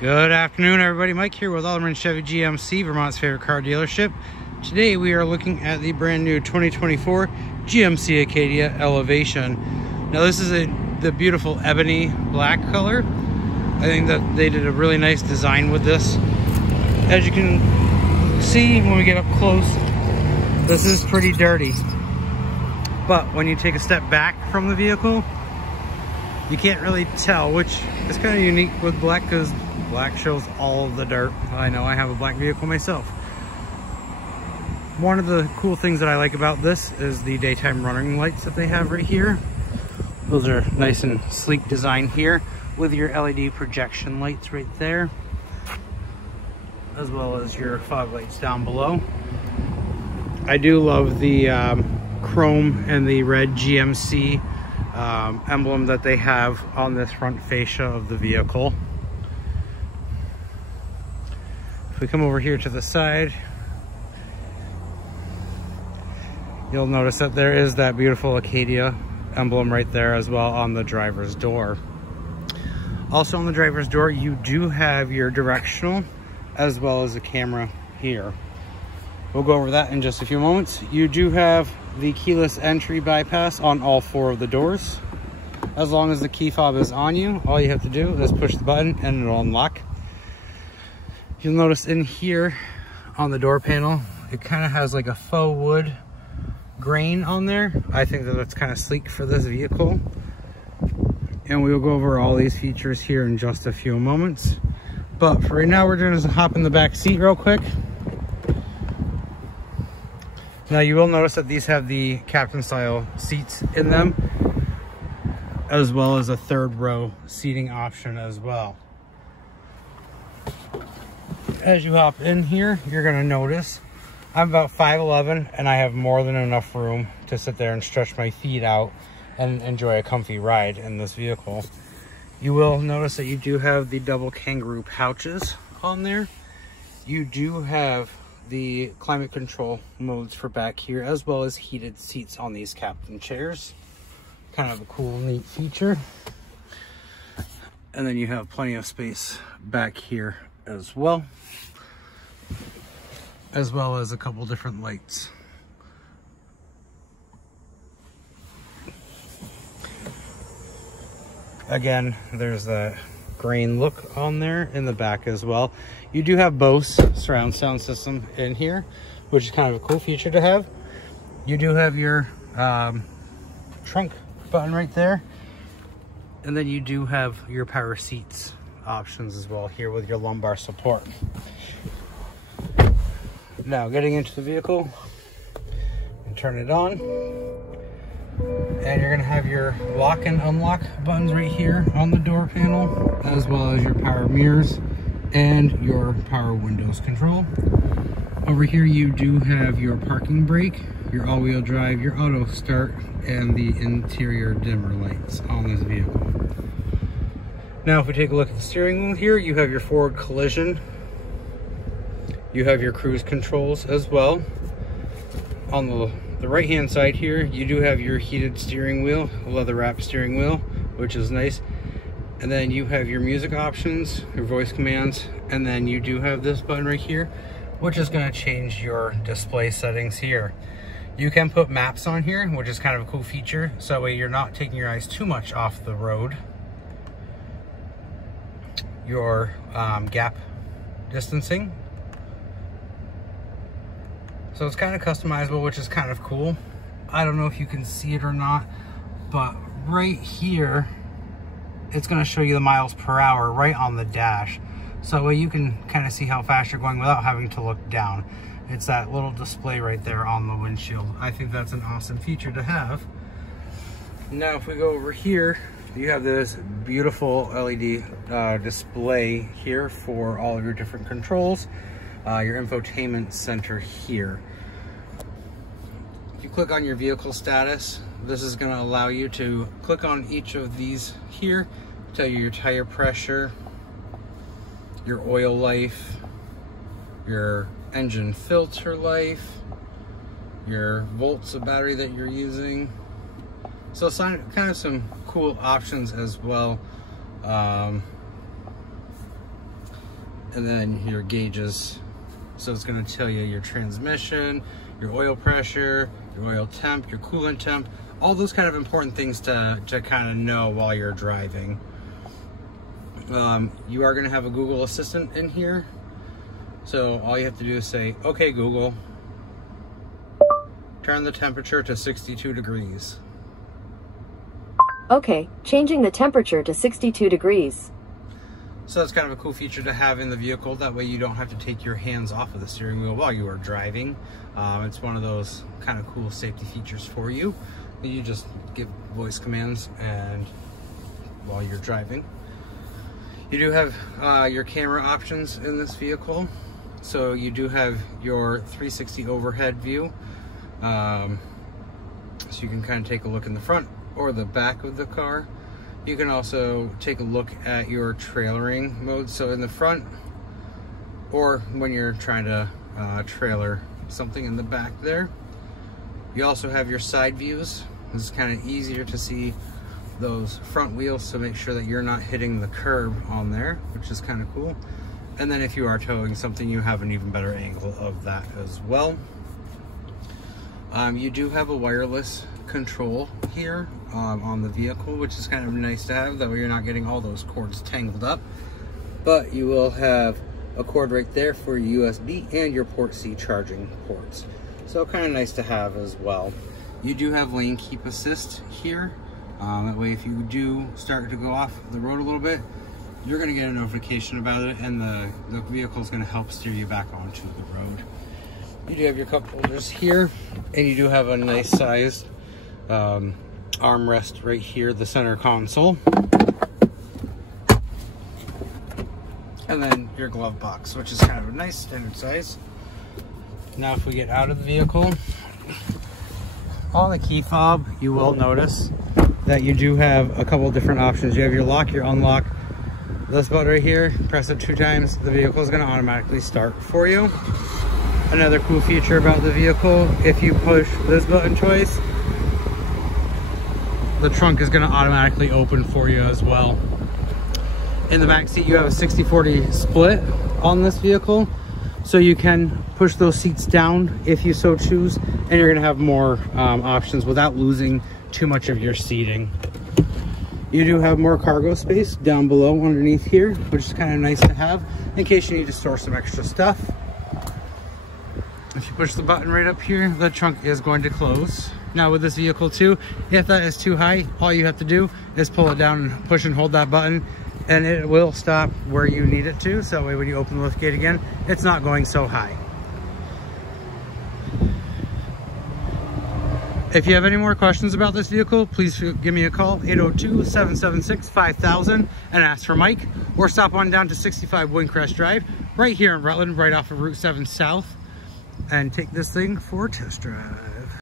Good afternoon, everybody. Mike here with Alderman Chevy GMC, Vermont's favorite car dealership. Today we are looking at the brand new 2024 GMC Acadia Elevation. Now this is the beautiful ebony black color. I think that they did a really nice design with this. As you can see when we get up close, this is pretty dirty. But when you take a step back from the vehicle, you can't really tell, which is kind of unique with black because black shows all of the dirt. I know I have a black vehicle myself. One of the cool things that I like about this is the daytime running lights that they have right here. Those are nice and sleek design here with your LED projection lights right there, as well as your fog lights down below. I do love the chrome and the red GMC emblem that they have on this front fascia of the vehicle. If we come over here to the side, you'll notice that there is that beautiful Acadia emblem right there as well on the driver's door. Also on the driver's door, you do have your directional as well as a camera here. We'll go over that in just a few moments. You do have the keyless entry bypass on all 4 of the doors. As long as the key fob is on you, all you have to do is push the button and it'll unlock. You'll notice in here on the door panel, it kind of has like a faux wood grain on there. I think that it's kind of sleek for this vehicle. And we'll go over all these features here in just a few moments. But for right now, we're going to hop in the back seat real quick. Now you will notice that these have the captain style seats in them, as well as a 3rd row seating option as well. As you hop in here, you're going to notice I'm about 5'11" and I have more than enough room to sit there and stretch my feet out and enjoy a comfy ride in this vehicle. You will notice that you do have the double kangaroo pouches on there. You do have the climate control modes for back here, as well as heated seats on these captain chairs. Kind of a cool, neat feature. And then you have plenty of space back here as well as a couple different lights. Again, there's that grain look on there in the back as well. You do have Bose surround sound system in here, which is kind of a cool feature to have. You do have your trunk button right there, and then you do have your power seats options as well here with your lumbar support. Now getting into the vehicle, and turn it on, and you're gonna have your lock and unlock buttons right here on the door panel, as well as your power mirrors and your power windows control. Over here you do have your parking brake, your all-wheel drive, your auto start, and the interior dimmer lights on this vehicle. Now if we take a look at the steering wheel here, you have your forward collision. You have your cruise controls as well. On the right hand side here, you do have your heated steering wheel, leather wrapped steering wheel, which is nice. And then you have your music options, your voice commands, and then you do have this button right here, which is going to change your display settings here. You can put maps on here, which is kind of a cool feature, so that way you're not taking your eyes too much off the road. Your gap distancing. So it's kind of customizable, which is kind of cool. I don't know if you can see it or not, but right here, it's going to show you the miles per hour right on the dash. So that way you can kind of see how fast you're going without having to look down. It's that little display right there on the windshield. I think that's an awesome feature to have. Now if we go over here, you have this beautiful LED display here for all of your different controls. Your infotainment center here. If you click on your vehicle status, this is going to allow you to click on each of these here, tell you your tire pressure, your oil life, your engine filter life, your volts of battery that you're using. So it's kind of some cool options as well. and then your gauges. So it's going to tell you your transmission, your oil pressure, your oil temp, your coolant temp, all those kind of important things to kind of know while you're driving. You are going to have a Google Assistant in here. So all you have to do is say, okay, Google, turn the temperature to 62 degrees. Okay, changing the temperature to 62 degrees. So that's kind of a cool feature to have in the vehicle. That way you don't have to take your hands off of the steering wheel while you are driving. It's one of those kind of cool safety features for you. You just give voice commands and while you're driving. You do have your camera options in this vehicle. So you do have your 360 overhead view. So you can kind of take a look in the front or the back of the car. You can also take a look at your trailering mode. So in the front, or when you're trying to trailer something in the back there. You also have your side views. This is kind of easier to see those front wheels, so make sure that you're not hitting the curb on there, which is kind of cool. And then if you are towing something, you have an even better angle of that as well. You do have a wireless control here on the vehicle, which is kind of nice to have. That way you're not getting all those cords tangled up. But you will have a cord right there for USB and your port C charging ports. So kind of nice to have as well. You do have lane keep assist here. That way if you do start to go off the road a little bit, you're going to get a notification about it, and the vehicle is going to help steer you back onto the road. You do have your cup holders here, and you do have a nice sized armrest right here, the center console. And then your glove box, which is kind of a nice standard size. Now if we get out of the vehicle, on the key fob, you will notice that you do have a couple of different options. You have your lock, your unlock. This button right here, press it 2 times, the vehicle is going to automatically start for you. Another cool feature about the vehicle, if you push this button twice, the trunk is going to automatically open for you as well. In the back seat, you have a 60-40 split on this vehicle, so you can push those seats down if you so choose, and you're going to have more options without losing too much of your seating. You do have more cargo space down below underneath here, which is kind of nice to have in case you need to store some extra stuff. If you push the button right up here, the trunk is going to close. Now with this vehicle too, if that is too high, all you have to do is pull it down and push and hold that button, and it will stop where you need it to. So that way when you open the lift gate again, it's not going so high. If you have any more questions about this vehicle, please give me a call, 802-776-5000, and ask for Mike, or stop on down to 65 Windcrest Drive, right here in Rutland, right off of Route 7 South, and take this thing for a test drive.